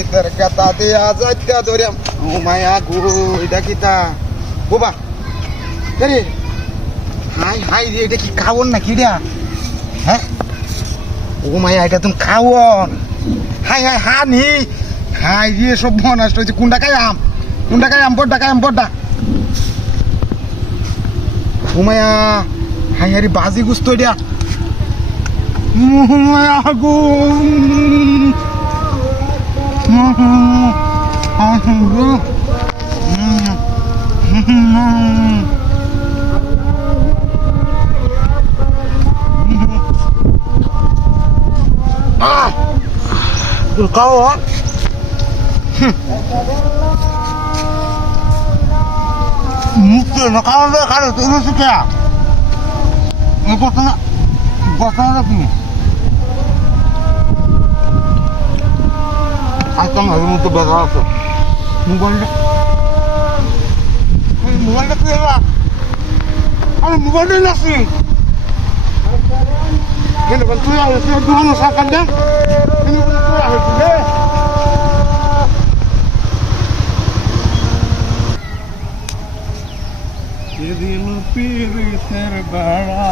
ভিতর কাতা দিয়া যাইতা ধরিয়াম ও মায়া গো এটা কিতা বাবা রে হাই হাই রে এটা কি খাওন না কি রে হ্যাঁ ও মায়া এটা তুমি খাওন হাই হাই হানি হাই রে সব নষ্ট হয়েছে কোনটা খাইয়াম বড়টা ও মায়া হাই হারি বাজি গুস্ত এটা মায়া গো kau mungkin kalau dia kalau itu suka buat lagi asam hari untuk berapa mungkin kira kalau mungkin nasi ini bentuk yang saya dulu masakan dah ini bentuk yang itu সেদিন পীড়িতের বেড়া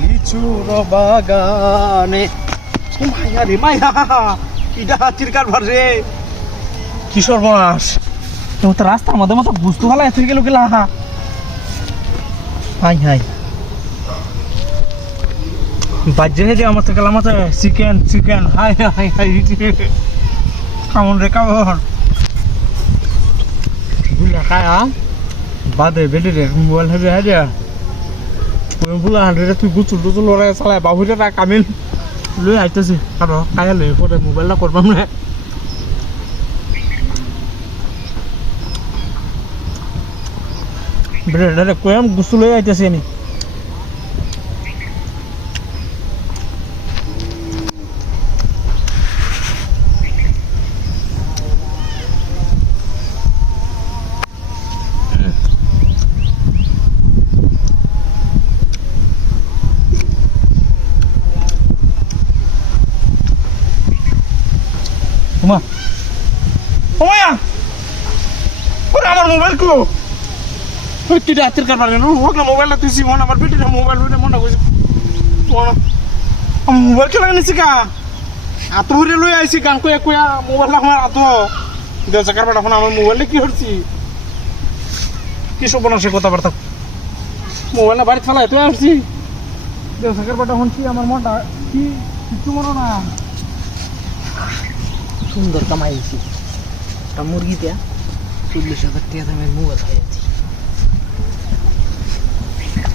লিচুর বাগানে মায়া রে মায়া এটা হাতির কারবার রে কি সর্বনাশ তুমি তো রাস্তার মধ্যে মতো বুঝতে ভালো এসে গেল গেলা হাই হাই বাজে যে আমার তো গেলাম চিকেন হাই হাই হাই কেমন রে কেমন বুঝলা খায়া বাদে বেটি রে মোবাইল হবে হ্যাঁ বুলা হান্ড্রেড তুই গুচুল টুচুল ওরা চালায় বাবুরে কামিল লই আইতেছি কারো কায়া লই পরে মোবাইলটা করবাম না বেটা কয়াম গুচু লই আইতেছি আমি আমার মোবাইল কো কি রাতের কারবার কেন ওকে মোবাইলটা তুই সিমন আমার বেটির মোবাইল হইলে মনে কইছে মোবাইল কে লাগাইছি কা আতো হইরে লই আইছি গান কয়া মোবাইল আমার আতো দেশা কারবার এখন আমার মোবাইলে কি হচ্ছে কি সব বনছে কথাবার্তা মোবাইলটা বাড়ি ফেলাই তুই আসছি দেশা কারবারটা হচ্ছে আমার মনটা কি কিছু মনে না সুন্দর কামাইছি একটা মুরগি দেয়া 40,000 টাকা দামের মোবাইল খাইছি